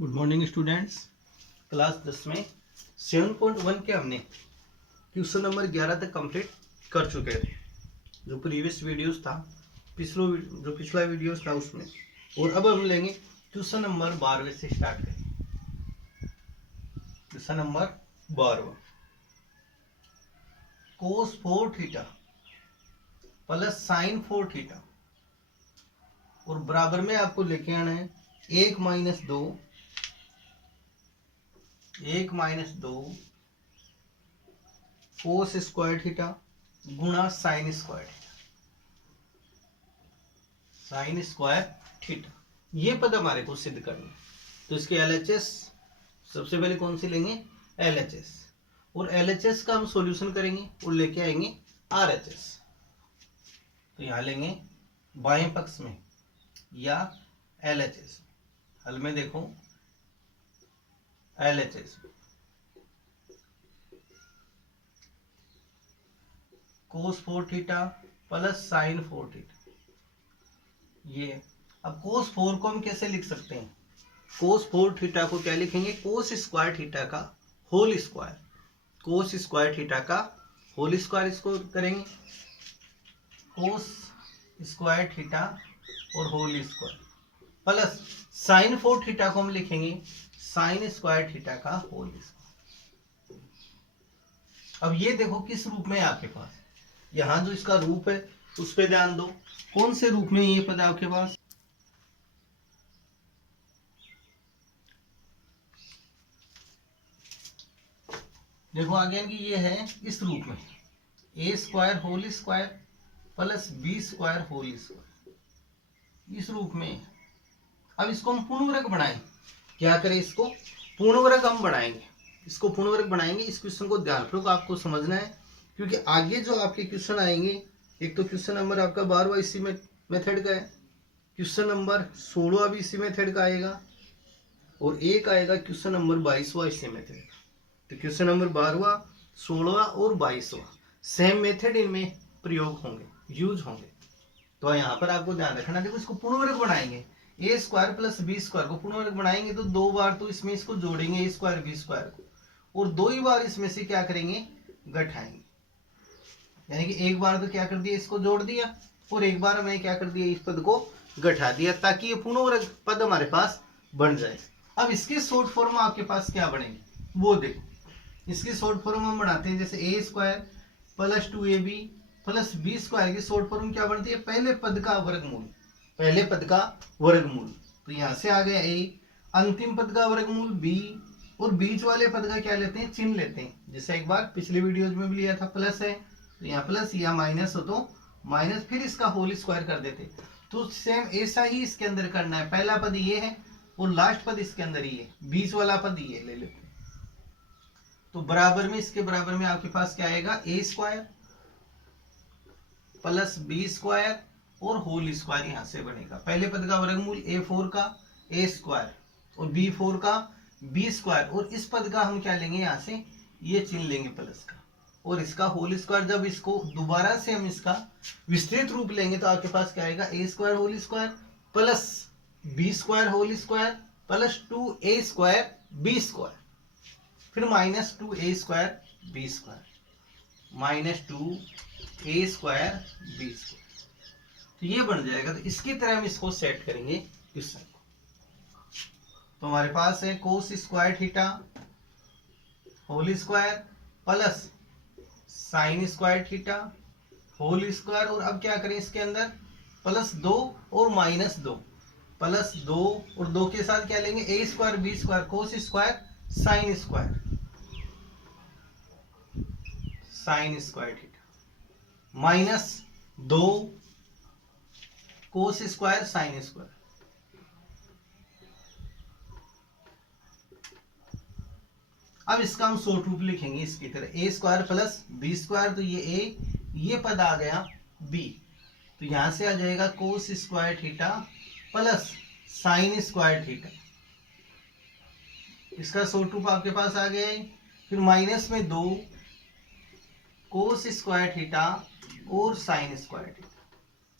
Good morning students. Class 10 में 7.1 के हमने क्वेश्चन नंबर 11 तक कंप्लीट कर चुके थे। जो प्रीवियस वीडियोस था, पिछला वीडियोस था उसमें, और अब हम लेंगे क्वेश्चन नंबर 12 से स्टार्ट करेंगे। क्वेश्चन नंबर 12, कोस 4 थीटा प्लस साइन 4 थीटा और बराबर में आपको लेके आना है 1 - 2 कोस स्क्वायर थीटा गुणा साइन स्क्वायर थीटा। ये पद हमारे को सिद्ध करना है, तो इसके एलएचएस सबसे पहले कौन सी लेंगे? एलएचएस। और एलएचएस का हम सॉल्यूशन करेंगे और लेके आएंगे आरएचएस। तो यहां लेंगे बाएं पक्ष में या एलएचएस। हल में देखो एलएचएस कोस 4 थीटा प्लस साइन 4 थीटा। ये अब कोस 4 को हम कैसे लिख सकते हैं? कोस 4 थीटा को क्या लिखेंगे? कोस स्क्वायर थीटा का whole square. Cos square theta का होल स्क्वायर इसको करेंगे कोस स्क्वायर थीटा और whole square plus sine 4 theta को हम लिखेंगे साइन स्क्वायर थीटा का होल स्क्वायर। अब ये देखो किस रूप में है आपके पास। यहां जो इसका रूप है उस पर ध्यान दो। कौन से रूप में ये पद है आपके पास? देखो आगे कि ये है इस रूप में A square whole square plus B square whole square, इस रूप में। अब इसको हम पूर्ण वर्ग बनाएं। क्या करें? इसको पूर्ण वर्ग हम बनाएंगे। इसको पूर्ण वर्ग बनाएंगे। इस क्वेश्चन को ध्यानपूर्वक आपको समझना है, क्योंकि आगे जो आपके क्वेश्चन आएंगे, एक तो क्वेश्चन नंबर आपका 12वां इसी मेथड का है, क्वेश्चन नंबर 16वां भी इसी मेथड का आएगा, और एक आएगा क्वेश्चन नंबर 22वां इसी मेथड का। तो क्वेश्चन नंबर 12वां, 16वां और 22वां सेम मेथड इनमें प्रयोग होंगे, यूज होंगे। तो यहाँ पर आपको ध्यान रखना। देखो इसको पूर्ण वर्ग बनाएंगे, ए स्क्वायर प्लस बी स्क्वायर को पूर्ण वर्ग बनाएंगे तो दो बार तो इसमें इसको जोड़ेंगे ए स्क्वायर बी स्क्वायर को, और दो ही बार इसमें से क्या करेंगे? घटाएंगे। यानी कि एक बार तो क्या कर दिया? इसको जोड़ दिया, और एक बार हमें क्या कर दिया? इस पद को घटा दिया, ताकि ये पूर्ण वर्ग पद हमारे पास बन जाए। अब इसके शॉर्ट फॉर्म आपके पास क्या बनेंगे वो देखो। इसकी शॉर्ट फॉर्म हम बनाते हैं, जैसे A square plus 2ab plus B square की शॉर्ट फॉर्म क्या बनती है? पहले पद का वर्गमूल। पहले पद का वर्गमूल, तो यहां से आ गया ए, अंतिम पद का वर्गमूल बी, और बीच वाले पद का क्या लेते हैं? चिन्ह लेते हैं। जैसे एक बार पिछले वीडियोज में भी लिया था, प्लस है तो यहाँ प्लस, या माइनस हो तो माइनस, फिर इसका होल स्क्वायर कर देते। तो सेम ऐसा ही इसके अंदर करना है। पहला पद ये है और लास्ट पद इसके अंदर ही है, बीच वाला पद ये ले लेते हैं। तो बराबर में, इसके बराबर में आपके पास क्या आएगा? A square plus B square और होल स्क्वायर यहां से बनेगा। पहले पद का वर्गमूल a4 का ए स्क्वायर और b4 का बी स्क्वायर, और इस पद का हम क्या लेंगे? यहां से ये चिन्ह लेंगे प्लस का, और इसका होल स्क्वायर। जब इसको दोबारा से हम इसका विस्तृत रूप लेंगे तो आपके पास क्या आएगा? A square whole square plus B square whole square plus 2a square B square, फिर minus 2a square B square minus 2a square B square. तो ये बन जाएगा। तो इसकी तरह हम इसको सेट करेंगे क्वेश्चन को। तो हमारे पास है cos square theta whole square plus sine square theta whole square, और अब क्या करें? इसके अंदर प्लस 2 और माइनस 2, प्लस 2 और 2 के साथ क्या लेंगे? A square B square cos square sine square theta minus 2 cos square sine square. अब इसका हम शॉर्ट रूप लिखेंगे इसकी तरह, A square plus B square, तो ये ए, ये पद आ गया बी, तो यहां से आ जाएगा कोस square theta plus sine square theta. इसका शॉर्ट रूप आपके पास आ गया है। फिर माइनस में 2 कोस स्क्वायर थीटा और साइन स्क्वायर थीटा,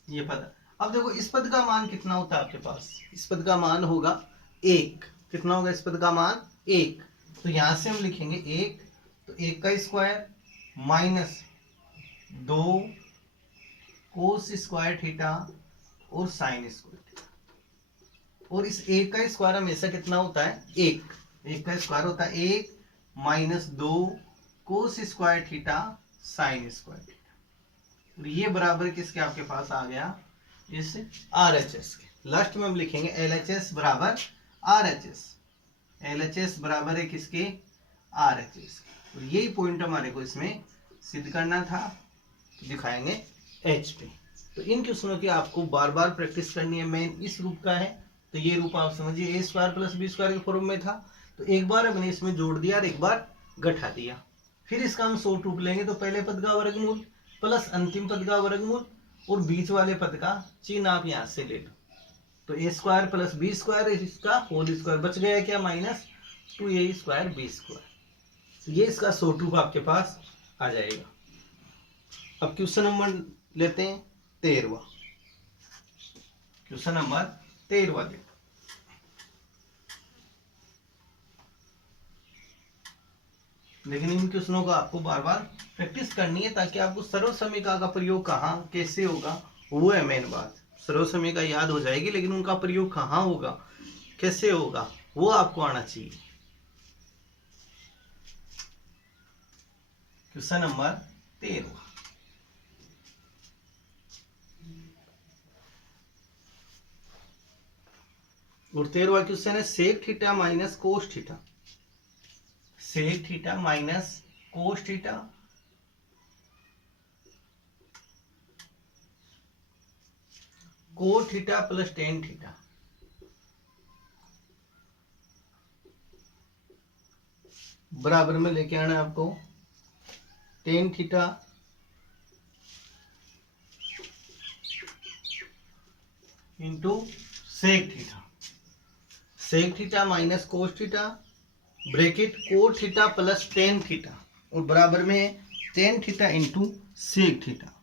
ये पद। अब देखो इस पद का मान कितना होता है आपके पास? इस पद का मान होगा 1। कितना होगा इस पद का मान 1। तो यहां से हम लिखेंगे 1, तो 1 का square minus 2 cos square theta और साइन स्क्वायर थीटा। और इस 1 का स्क्वायर हमेशा कितना होता है 1, 1 का स्क्वायर होता है 1 minus 2 cos square theta sine square theta. और ये बराबर किसके आपके पास आ गया इस RHS के। लास्ट में हम लिखेंगे LHS बराबर RHS, LHS बराबर है किसके RHS। और यही पॉइंट हमारे को इसमें सिद्ध करना था, तो दिखाएंगे H पे। तो इन क्वेश्चनों की आपको बार बार प्रैक्टिस करनी है। मेन इस रूप का है, तो ये रूप आप समझिए a square plus b square के फॉर्म में था, तो एक बार हमने इसमें जोड़ दिया और एक बार घटा दिया। फिर इसका हम शॉर्ट रूप लेंगे, तो पहले पद का वर्गमूल प्लस अंतिम पद का वर्गमूल और बीच वाले पद का चिन्ह आप यहां से ले लो। तो a square plus b square इसका होल स्क्वायर बच गया क्या minus 2a square b square. तो ये इसका शॉर्ट रूप आपके पास आ जाएगा। अब क्वेश्चन नंबर लेते हैं 13वां। क्वेश्चन नंबर 13वां देखो। लेकिन इन क्वेश्चनों को आपको बार बार प्रैक्टिस करनी है, ताकि आपको सर्वसमीका का प्रयोग कहाँ कैसे होगा वो है मेन बात। सर्वसमीका याद हो जाएगी, लेकिन उनका प्रयोग कहाँ होगा कैसे होगा वो आपको आना चाहिए। Question number 13। और 13वां क्वेश्चन है sec theta minus cos theta, sec theta minus cos theta cos theta plus tan theta. बराबर में लेके आना है आपको tan theta into sec theta, sec theta minus cos theta bracket cos theta plus tan theta, और बराबर में tan theta into sec theta.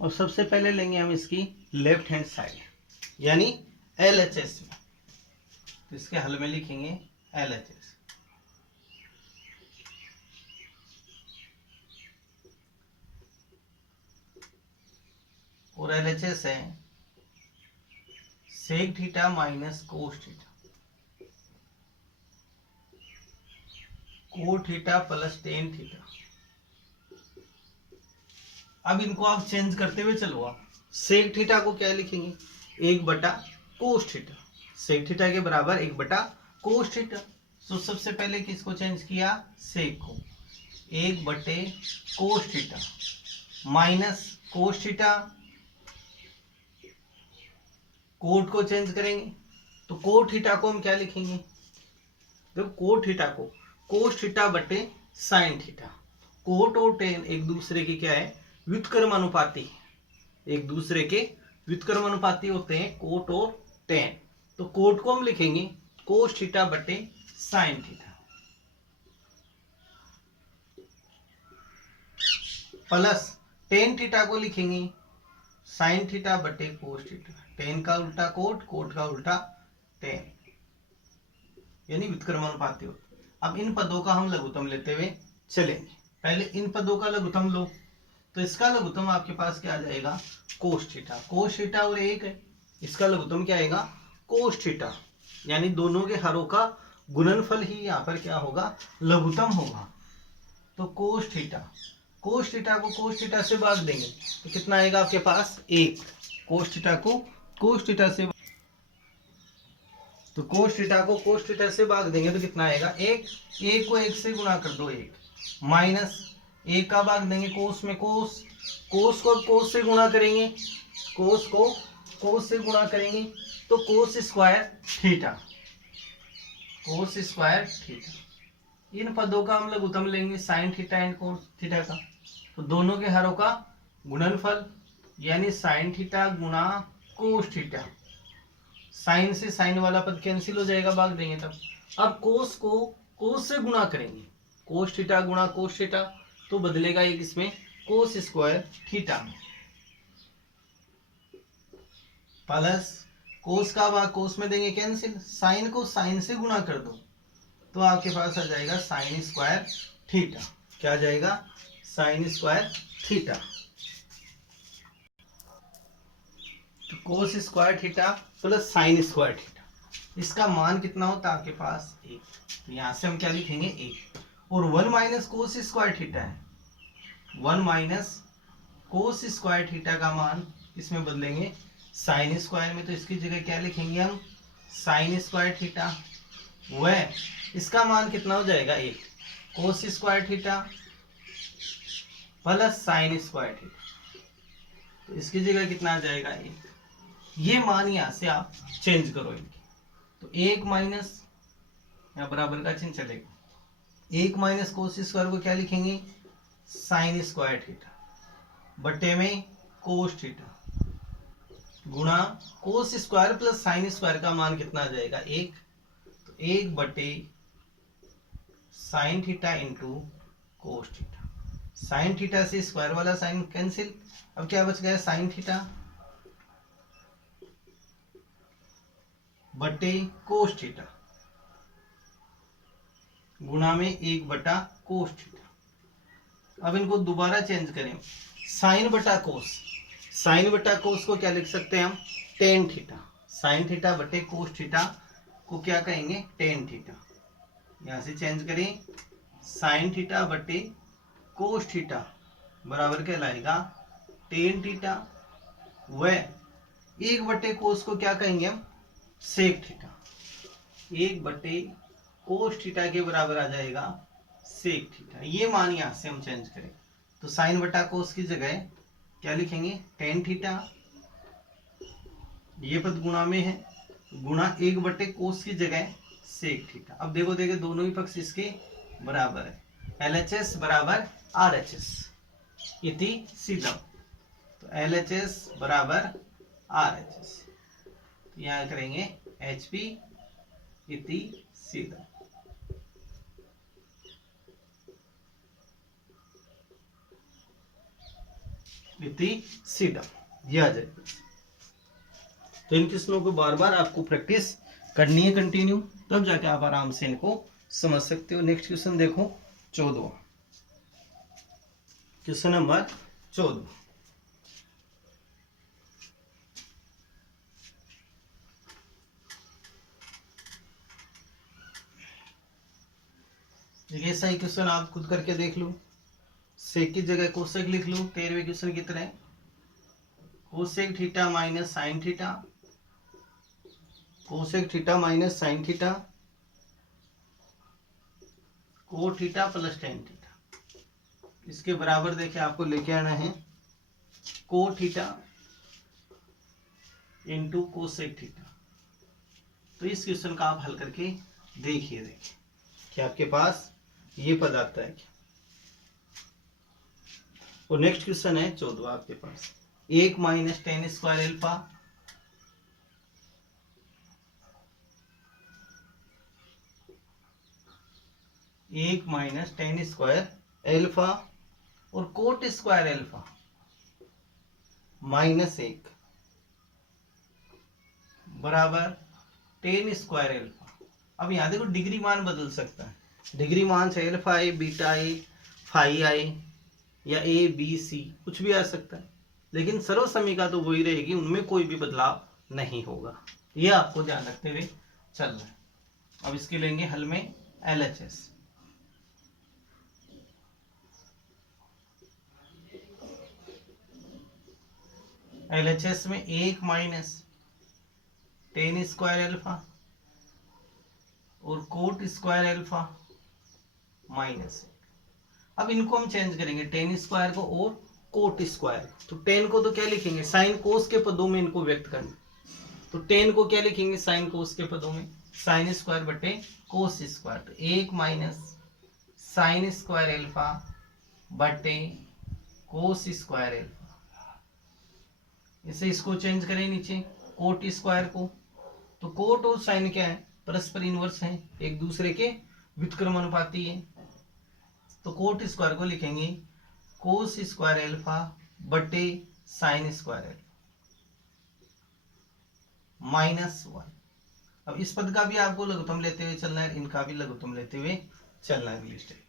और सबसे पहले लेंगे हम इसकी लेफ्ट हैंड साइड यानी LHS में, तो इसके हल में लिखेंगे LHS। और LHS है sec theta minus cos theta cos theta plus tan theta. अब इनको आप चेंज करते हुए चलो। आप सेक थीटा को क्या लिखेंगे 1/cos थीटा, सेक थीटा के बराबर 1/cos थीटा। तो सबसे पहले किसको चेंज किया सेक को, 1/cos theta minus cos theta, cot को चेंज करेंगे तो कोट थीटा को हम क्या लिखेंगे, देखो कोट थीटा को कोस थीटा बटे साइन थीटा। कोट और टेन एक दूसरे के क्या है व्युत्क्रमानुपाती, एक दूसरे के व्युत्क्रमानुपाती होते हैं कोट और टेन। तो कोट को हम लिखेंगे कोस थीटा बटे sine theta plus tan theta को लिखेंगे साइन थीटा बटे कोस थीटा। टेन का उल्टा कोट, कोट का उल्टा टेन, यानी व्युत्क्रमानुपाती होते। अब इन पदों का हम लघुत्तम लेते हुए चलेंगे। पहले इन पदों का लघुत्तम लो, तो इसका लघुत्तम आपके पास क्या आ जाएगा कोस थीटा, कोस थीटा और एक है, इसका लघुत्तम क्या आएगा कोस थीटा, यानी दोनों के हरों का गुणनफल ही यहाँ पर क्या होगा लघुत्तम होगा। तो कोस थीटा, कोस थीटा को कोस थीटा से भाग देंगे तो कितना आएगा आपके पास 1, कोस थीटा को कोस थीटा से, तो कोस थीटा को कोस थीटा से भाग देंगे तो कितना आएगा 1, 1 को 1 से गुणा कर दो 1 माइनस 1 का भाग देंगे कोस में कोस, कोस को कोस से गुणा करेंगे, कोस को कोस से गुणा करेंगे तो cos square theta, cos square theta. इन पदों का हम लघुत्तम लेंगे sine theta and cos theta का, तो दोनों के हरों का गुणनफल यानी साइन थीटा गुणा कोस थीटा। साइन से साइन वाला पद कैंसिल हो जाएगा, भाग देंगे तब। अब कोस को कोस से गुणा करेंगे, कोस थीटा गुणा कोस थीटा, तो बदलेगा एक इसमें कोस स्क्वायर थीटा में, प्लस कोस का भाग कोस में देंगे कैंसिल, साइन को साइन से गुणा कर दो तो आपके पास आ जाएगा साइन स्क्वायर थीटा। क्या आ जाएगा? Sine square theta. तो cos square theta plus sine square theta, इसका मान कितना होता है आपके पास? 1। तो यहां से हम क्या लिखेंगे? 1। और 1 माइनस कोस स्क्वायर थीटा है, 1 माइनस कोस स्क्वायर थीटा का मान इसमें बदलेंगे साइन स्क्वायर में, तो इसकी जगह क्या लिखेंगे हम? Sign square theta. वह इसका मान कितना हो जाएगा? 1 कोस square theta plus sine square theta, तो इसकी जगह कितना आ जाएगा? 1। ये मान यहां से आप चेंज करो इनके, तो 1 माइनस, या बराबर का चिन्ह चलेगा, 1 माइनस कोस स्क्वायर को क्या लिखेंगे? साइन स्क्वायर थीटा बटे में कोस थीटा गुणा cos square plus sine square का मान कितना आ जाएगा? 1। तो 1 बटे sine theta into cos theta. Sine theta से स्क्वायर वाला साइन कैंसिल, अब क्या बच गया? साइन थीटा बटे कोस थीटा गुणा में 1 बटा कोस थीटा। अब इनको दोबारा चेंज करें, साइन बटा कोस, साइन बटा कोस को क्या लिख सकते हैं हम? Tan theta. साइन थीटा बटे कोस थीटा को क्या कहेंगे? Tan theta. यहां से चेंज करें, साइन थीटा बटे कोस थीटा बराबर कहलाएगा टेन थीटा, व 1 बटे कोस को क्या कहेंगे हम? Sec theta. 1 बटे कोस थीटा के बराबर आ जाएगा सेक थीटा। ये मान यहां से हम चेंज करें, तो साइन बटा कोस की जगह क्या लिखेंगे? टेन थीटा, ये पद गुणा में है, गुणा 1 बटे कोस की जगह सेक थीटा। अब देखो दोनों ही पक्ष इसके बराबर है, LHS बराबर RHS इति सीधम। तो LHS बराबर RHS, यहाँ करेंगे HP इति सीधम। इति सीधम यह आ जाएगा। तो इन क्वेश्चनों को बार बार आपको प्रैक्टिस करनी है कंटिन्यू, तब जाके आप आराम से इनको समझ सकते हो। नेक्स्ट क्वेश्चन देखो 14, क्वेश्चन नंबर 14। ऐसा ही क्वेश्चन आप खुद करके देख लो, सेक की जगह कोसेक लिख लो 13वें क्वेश्चन की तरह। Cosec theta minus sine theta, cosec theta minus sine theta, को थीटा प्लस टेन थीटा। इसके बराबर देखिए आपको लेके आना है को थीटा इंटू कोसेक थीटा। तो इस क्वेश्चन का आप हल करके देखिए कि आपके पास ये पद आता है क्या। और नेक्स्ट क्वेश्चन है 14 आपके पास, 1 माइनस टेन स्क्वायर एल्फा, एक माइनस टेन स्क्वायर एल्फा और कोट स्क्वायर एल्फा माइनस 1 बराबर टेन स्क्वायर एल्फा। अब यहां देखो डिग्री मान बदल सकता है, डिग्री मान से एल्फा आई, बीटा आई, फाई आई या ए बी सी कुछ भी आ सकता है, लेकिन सर्व समीका तो वही रहेगी, उनमें कोई भी बदलाव नहीं होगा। ये आपको ध्यान रखते हुए चलना है। अब इसके लेंगे हल में LHS। LHS में 1 माइनस टेन स्क्वायर एल्फा और कोट स्क्वायर एल्फा माइनस। अब इनको हम चेंज करेंगे, टेन स्क्वायर को और कोट स्क्वायर। तो टेन को तो क्या लिखेंगे? साइन कोस के पदों में इनको व्यक्त करना, तो टेन को क्या लिखेंगे? साइन कोस के पदों में, साइन स्क्वायर बटे कोस स्क्वायर। तो 1 माइनस साइन स्क्वायर एल्फा बटे कोस स्क्वायर एल्फा। इसे इसको चेंज करें नीचे कोट स्क्वायर को, तो कोट और साइन क्या है? परस्पर इनवर्स है, एक दूसरे के व्युत्क्रमानुपाती है। तो कोट स्क्वायर को लिखेंगे कोस स्क्वायर एल्फा बटे साइन स्क्वायर एल्फा -1। अब इस पद का भी आपको लघुत्तम लेते हुए चलना है, इनका भी लघुत्तम लेते हुए चलना है अगली स्टेप।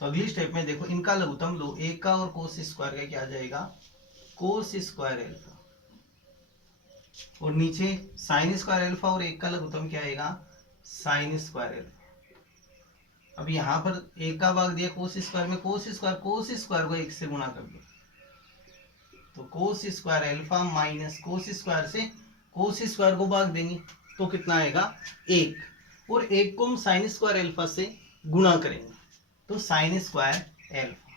तो अगली स्टेप में देखो इनका लघुत्तम लो, एक का और कोस स्क्वायर का क्या आ जाएगा, कोस स्क्वायर एल्फा, और नीचे साइन स्क्वायर एल्फा, और एक का लघुत्तम क्या आएगा, साइन स्क्वायर एल्फा। अब यहाँ पर एक का भाग दिया कोस स्क्वायर में, कोस स्क्वायर को एक से गुणा कर दो, तो cos square alpha minus cos square से कोस स्क्वायर को भाग देंगे तो कितना आएगा, 1, और 1 को हम साइन स्क्वायर एल्फा से गुणा करेंगे तो साइन स्क्वायर एल्फा,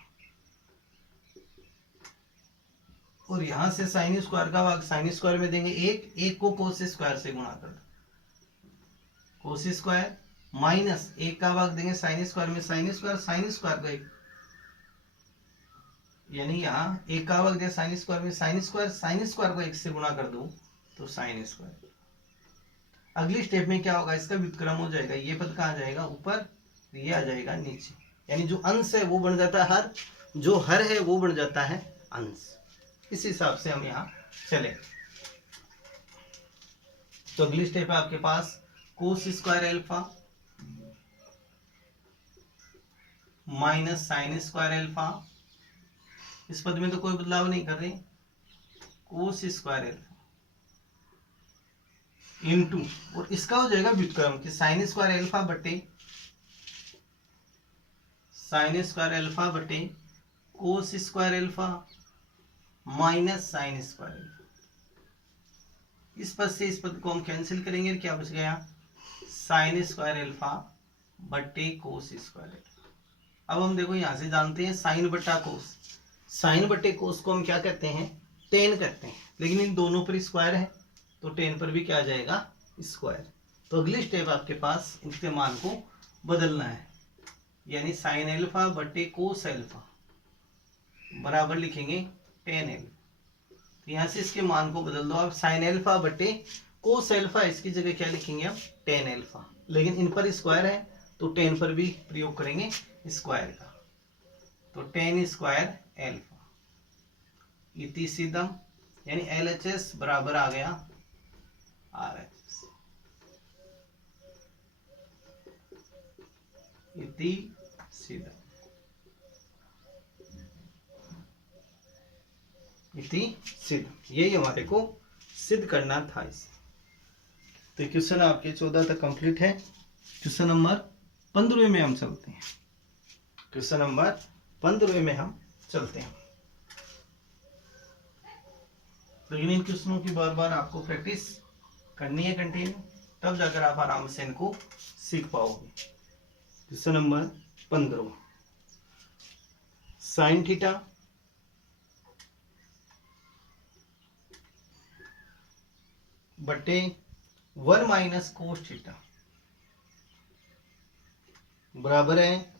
और यहां से साइन स्क्वायर का भाग साइन स्क्वायर में देंगे 1 को कोस स्क्वायर से गुणा कर दो, कोस स्क्वायर माइनस 1 का भाग देंगे साइन स्क्वायर में, साइन स्क्वायर को 1, यानी यहाँ 1 का भाग दिया साइन स्क्वायर में, साइन स्क्वायर को 1 से गुणा कर दो तो साइन स्क्वायर। अगली स्टेप में क्या होगा, इसका व्युत्क्रम हो जाएगा, ये पद कहाँ जाएगा ऊपर, ये आ जाएगा नीचे, यानी जो अंश है वो बन जाता है हर, जो हर है वो बन जाता है अंश। इस हिसाब से हम यहाँ चले। तो अगली स्टेप है आपके पास cos square alpha minus sine square alpha, इस पद में तो कोई बदलाव नहीं कर रहे, कोस स्क्वायर एल्फा इनटू, और इसका हो जाएगा व्युत्क्रम कि साइन स्क्वायर एल्फा बटे कोस square alpha minus sine square alpha. इस पद से इस पद को हम कैंसिल करेंगे, क्या बच गया, साइन स्क्वायर एल्फा बटे कोस स्क्वायर एल्फा। अब हम देखो यहां से जानते हैं साइन बटा कोस, साइन बटे कोस को हम क्या कहते हैं, टेन कहते हैं, लेकिन इन दोनों पर स्क्वायर है तो टेन पर भी क्या आ जाएगा, स्क्वायर। तो अगली स्टेप आपके पास इसके मान को बदलना है, यानी साइन एल्फा बटे कोस एल्फा बराबर लिखेंगे टेन एल्फा। तो यहाँ से इसके मान को बदल दो आप, साइन एल्फा बटे कोस एल्फा, इसकी जगह क्या लिखेंगे हम, टेन एल्फा, लेकिन इन पर स्क्वायर है तो टेन पर भी प्रयोग करेंगे स्क्वायर का, तो टेन स्क्वायर एल्फा इति सिद्धम, यानी LHS बराबर आ गया RHS इति सिद्धम, यही हमारे को सिद्ध करना था इसे। तो क्वेश्चन आपके 14 तक कंप्लीट है। क्वेश्चन नंबर 15 में हम चलते हैं, क्वेश्चन नंबर 15 में हम चलते हैं। लेकिन इन क्वेश्चनों की बार बार आपको प्रैक्टिस करनी है कंटिन्यू, तब जाकर आप आराम से इनको सीख पाओगे। क्वेश्चन नंबर 15, साइन थीटा बटे 1 माइनस कोस थीटा बराबर है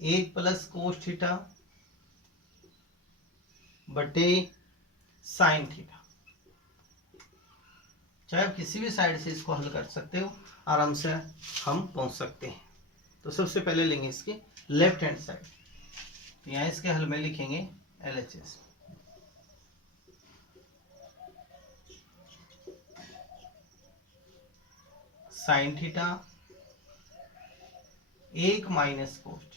1 प्लस कोस थीटा बटे साइन थीटा। चाहे आप किसी भी साइड से इसको हल कर सकते हो, आराम से हम पहुंच सकते हैं। तो सबसे पहले लेंगे इसके लेफ्ट हैंड साइड, यहाँ इसके हल में लिखेंगे LHS, sine theta 1 minus cos theta.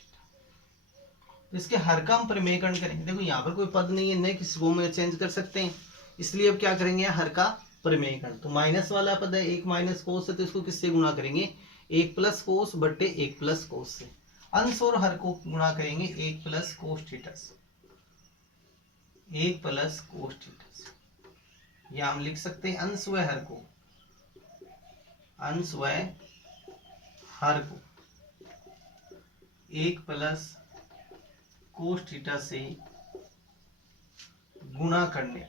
तो इसके हर का हम प्रमेयकरण करेंगे। देखो यहाँ पर कोई पद नहीं है, न किसी को में चेंज कर सकते हैं, इसलिए अब क्या करेंगे, हर का प्रमेयकरण। तो माइनस वाला पद है 1 माइनस कोस है, तो इसको किससे गुणा करेंगे, 1 प्लस कोस बटे 1 प्लस कोस से। अंश और हर को गुणा करेंगे 1 प्लस कोस थीटा से, 1 प्लस कोस थीटा से। या हम लिख सकते हैं अंश व हर को, अंश व हर को 1 प्लस कोस थीटा से गुणा करने,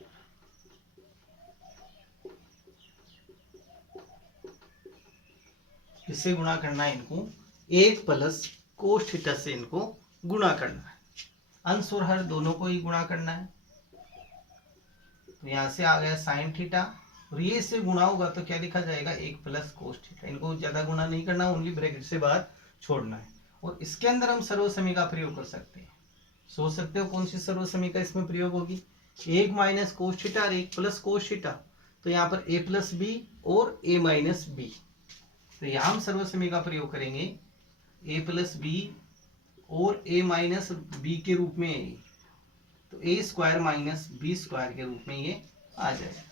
किससे गुणा करना है इनको, 1 प्लस कोस थीटा से इनको गुणा करना है। अंश और हर दोनों को ही गुणा करना है। तो यहां से आ गया साइन थीटा, और ये से गुणा होगा तो क्या लिखा जाएगा, 1 प्लस कोस थीटा। इनको ज्यादा गुणा नहीं करना, ओनली ब्रैकेट से बाहर छोड़ना है। और इसके अंदर हम सर्वसमी का प्रयोग कर सकते हैं। सोच सकते हो कौन सी सर्वसमी का इसमें प्रयोग होगी, 1 माइनस कोस थीटा और 1 प्लस कोस थीटा। तो यहाँ पर a प्लस बी और a माइनस बी, तो यहाँ हम सर्वसमय का प्रयोग करेंगे a प्लस बी और a माइनस बी के रूप में, तो a square minus b square के रूप में ये आ जाएगा।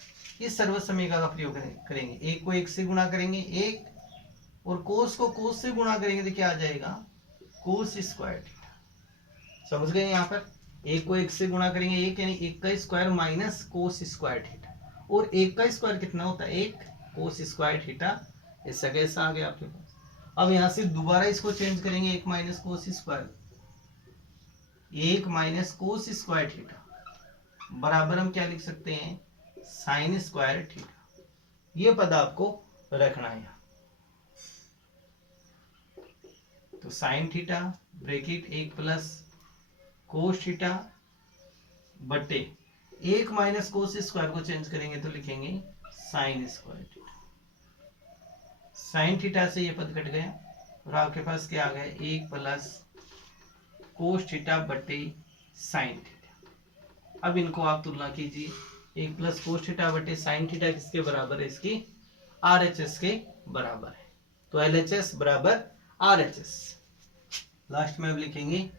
इस सर्वसमीका का प्रयोग करेंगे, एक को एक से गुणा करेंगे एक, और कोस को कोस से गुणा करेंगे तो क्या आ जाएगा, कोस स्क्वायर थीटा। समझ गए, यहाँ पर एक को एक से गुणा करेंगे एक, यानी एक का square minus cos square theta, और एक का स्क्वायर कितना होता है, एक, कोस स्क्वायर थीटा। ऐसा कैसा आ गया आपके पास। अब यहाँ से दोबारा इसको चेंज करेंगे, एक माइनस कोस स्क्वायर, एक माइनस कोस स्क्वायर थीटा बराबर हम क्या लिख सकते हैं, साइन स्क्वायर थीटा। ये पद आपको रखना है यहाँ, तो साइन थीटा ब्रैकेट एक प्लस कोस थीटा बटे एक माइनस कोस स्क्वायर को चेंज करेंगे तो लिखेंगे sine square theta. Sine theta से ये पद कट गया और आपके पास क्या आ गया, एक प्लस कोस थीटा बटे साइन थीटा। अब इनको आप तुलना कीजिए, एक प्लस कोस थीटा बटे साइन थीटा किसके बराबर है, इसकी RHS के बराबर है। तो LHS बराबर RHS, लास्ट में अब लिखेंगे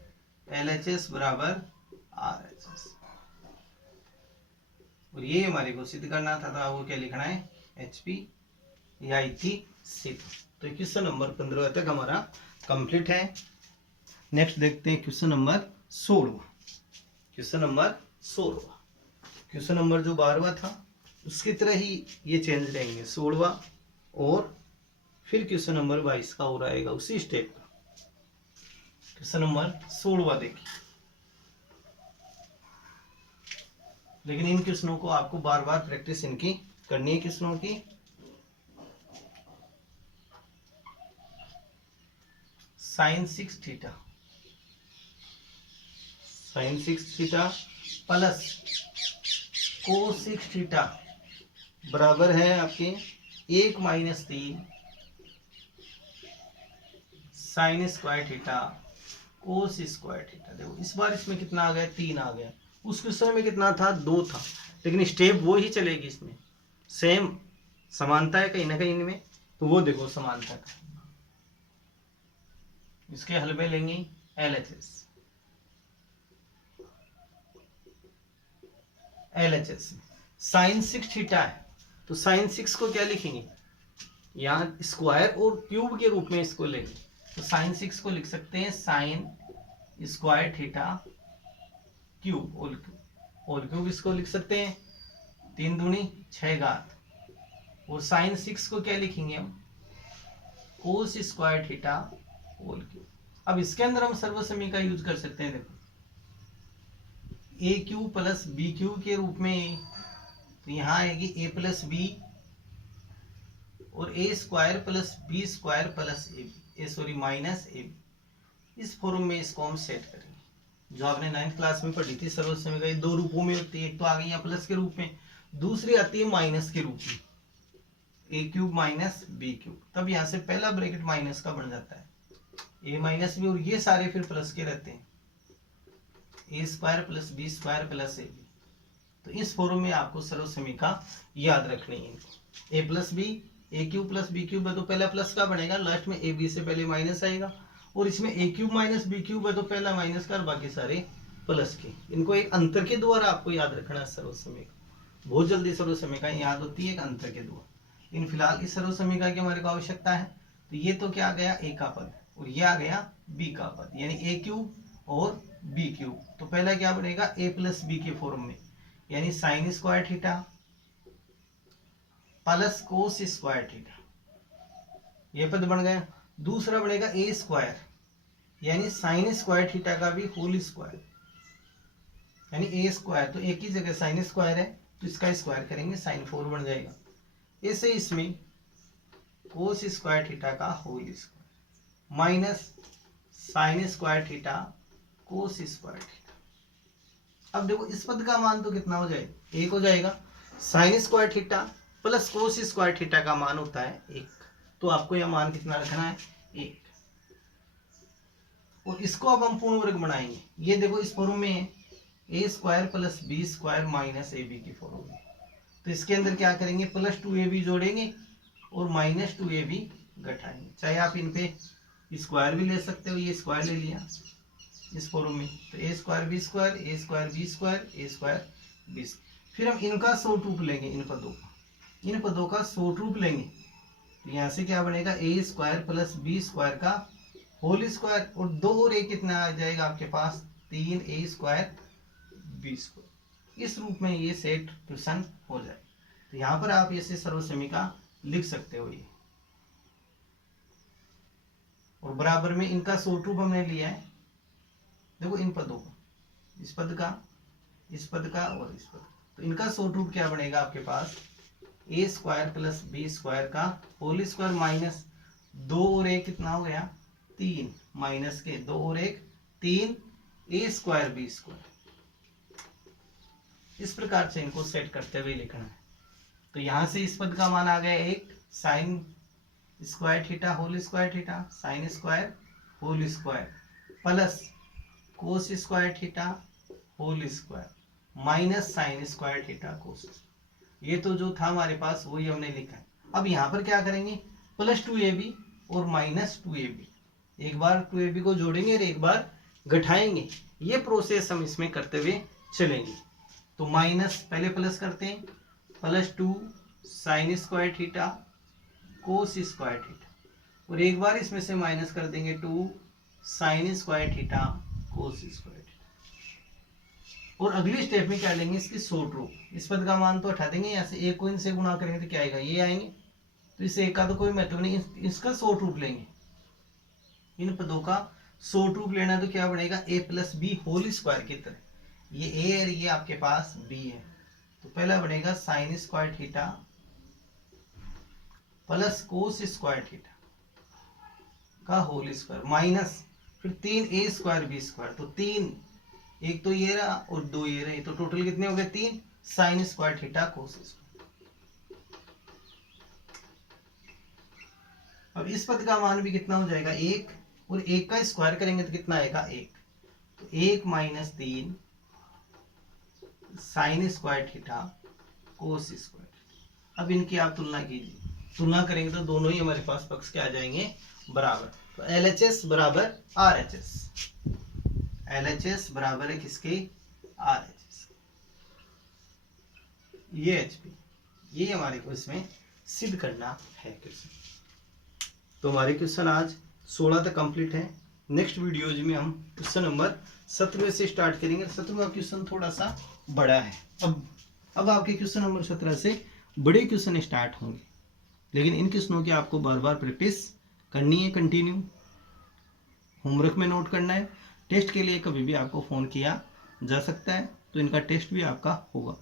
LHS बराबर RHS। और ये हमारे को सिद्ध करना था, तो आपको क्या लिखना है, HP या IT सिद्ध। तो क्वेश्चन नंबर 15 तक हमारा कंप्लीट है। नेक्स्ट देखते हैं question number 16। Question number 16, question number जो 12वां था उसकी तरह ही ये चेंज रहेंगे, 16वां और फिर क्वेश्चन नंबर 22 का और आएगा उसी स्टेप का। क्वेश्चन नंबर 16वां देखिए, लेकिन इन क्वेश्चनों को आपको बार बार प्रैक्टिस इनकी करनी है क्वेश्चनों की। Sine 6 theta, sine 6 theta plus cos 6 theta बराबर है आपके एक minus 3 sine square theta cos square theta. देखो इस बार इसमें कितना आ गया, 3 आ गया। उस क्वेश्चन में कितना था, 2 था, लेकिन स्टेप वो ही चलेगी, इसमें सेम समानता है कहीं ना कहीं इनमें, तो वो देखो समानता का। इसके हल में लेंगे LHS, LHS साइन 6 थीटा है, तो साइन 6 को क्या लिखेंगे, यहाँ स्क्वायर और क्यूब के रूप में इसको लेंगे, तो साइन 6 को लिख सकते हैं साइन स्क्वायर थीटा क्यूब, और क्यूब इसको लिख सकते हैं 3 दूनी 6 घात, और साइन 6 को क्या लिखेंगे हम, cos square theta whole cube. अब इसके अंदर हम सर्वसमी का यूज कर सकते हैं, देखो ए क्यू प्लस बी क्यू के रूप में, तो यहाँ आएगी ए प्लस बी और A square plus B square plus A B, sorry minus A B. इस फॉर्म में इसको हम सेट करेंगे, जो आपने 9th क्लास में पढ़ी थी सर्वसमी का। ये 2 रूपों में होती है, एक तो आ गई यहाँ प्लस के रूप में, दूसरी आती है माइनस के रूप में, ए क्यूब माइनस बी क्यूब। तब यहाँ से पहला ब्रैकेट माइनस का बन जाता है, ए माइनस बी, और ये सारे फिर प्लस के रहते हैं, A square plus B square plus A B. तो इस फॉर्म में आपको सर्वसमीका याद रखनी है। A plus B, A cube plus B cube है तो पहला प्लस का बनेगा, लास्ट में ए बी से पहले माइनस आएगा, और इसमें ए क्यूब माइनस बी क्यूब है तो पहला माइनस का और बाकी सारे प्लस के। इनको एक अंतर के द्वारा आपको याद रखना है सर्वसमीका। बहुत जल्दी सर्वसमीका याद होती है एक अंतर के द्वारा। इन फिलहाल इस सर्वसमीका की हमारे को आवश्यकता है, तो ये तो क्या आ गया, ए का पद, और ये आ गया बी का पद, यानी ए क्यूब और बी क्यूब। तो पहला क्या बनेगा, ए प्लस बी के फॉर्म में, यानी sign square theta plus cos square theta, ये पद बन गया। दूसरा बनेगा ए स्क्वायर, यानी साइन स्क्वायर थीटा का भी होल स्क्वायर, यानी ए स्क्वायर, तो एक ही जगह साइन स्क्वायर है तो इसका स्क्वायर करेंगे, साइन 4 बन जाएगा। ऐसे इसमें कोस स्क्वायर थीटा का whole square minus sine square theta cos square theta. अब देखो इस पद का मान तो कितना हो जाएगा, 1 हो जाएगा। Sine square theta plus cos square theta का मान होता है 1, तो आपको यह मान कितना रखना है, 1। और इसको अब हम पूर्ण वर्ग बनाएंगे, ये देखो इस फॉर्म में A square plus B square minus A B की फॉर्म में, तो इसके अंदर क्या करेंगे, प्लस 2ab जोड़ेंगे और माइनस 2ab घटाएंगे। चाहे आप इन पे स्क्वायर भी ले सकते हो, ये स्क्वायर ले लिया इस फॉर्म में, तो a square b square, a square b square, a square b। फिर हम इनका शॉर्ट रूप लेंगे, इन पदों का शॉर्ट रूप लेंगे। तो यहाँ से क्या बनेगा, a square plus b square का होल स्क्वायर, और 2 और 1 कितना आ जाएगा आपके पास, 3a स्क्वायर b स्क्वायर। इस रूप में ये सेट क्वेश्चन हो जाए। तो यहाँ पर आप ऐसे सर्वसमीका लिख सकते हो ये, और बराबर में इनका शॉर्ट रूप हमने लिया है। देखो इन पदों का, इस पद का, इस पद का और इस पद का, तो इनका शॉर्ट रूप क्या बनेगा आपके पास, a square plus b square का होल स्क्वायर माइनस 2 और 1 कितना हो गया, 3, माइनस के 2 और 1 3 a स्क्वायर b स्क्वायर। इस प्रकार से इनको सेट करते हुए लिखना है। तो यहां से इस पद का मान आ गया 1 sine square theta whole square theta, sine square whole square plus cos square theta whole square minus sine square theta cos. ये तो जो था हमारे पास वही हमने लिखा है। अब यहाँ पर क्या करेंगे, प्लस 2ab और माइनस 2ab, एक बार 2ab को जोड़ेंगे और एक बार घटाएंगे। ये प्रोसेस हम इसमें करते हुए चलेंगे। तो माइनस पहले प्लस करते हैं, plus 2 sign square theta cos square theta, और एक बार इसमें से माइनस कर देंगे 2 sign square theta cos square theta. और अगली स्टेप में क्या लेंगे, इसकी शॉर्ट रूप। इस पद का मान तो हटा देंगे, यहाँ से एक को इनसे गुणा करेंगे तो क्या आएगा, ये आएंगे। तो इस एक का तो कोई महत्व नहीं, इसका शॉर्ट रूप लेंगे। इन पदों का शॉर्ट रूप लेना तो क्या बनेगा, a plus b whole square की तरह। ये a है, ये आपके पास b है। तो पहला बनेगा sign square theta plus cos square theta का होल स्क्वायर माइनस फिर 3a स्क्वायर b स्क्वायर। तो 3, एक तो ये रहा और 2 ये रहे, तो टोटल कितने हो गए 3 sine square theta cos square. अब इस पद का मान भी कितना हो जाएगा 1, और 1 का स्क्वायर करेंगे तो कितना आएगा 1। तो 1 minus 3 sine square theta cos square. अब इनकी आप तुलना कीजिए, तुलना करेंगे तो दोनों ही हमारे पास पक्ष के आ जाएंगे बराबर। तो LHS बराबर RHS, LHS बराबर है किसके, RHS। ये HP, ये हमारे को इसमें सिद्ध करना है क्वेश्चन। तो हमारे क्वेश्चन आज 16 तक कंप्लीट है। नेक्स्ट वीडियोज में हम क्वेश्चन नंबर 17 से स्टार्ट करेंगे। 17वां क्वेश्चन थोड़ा सा बड़ा है। अब आपके क्वेश्चन नंबर 17 से बड़े क्वेश्चन स्टार्ट होंगे, लेकिन इन क्वेश्चनों की आपको बार बार प्रैक्टिस करनी है, कंटिन्यू होमवर्क में नोट करना है। टेस्ट के लिए कभी भी आपको फ़ोन किया जा सकता है, तो इनका टेस्ट भी आपका होगा।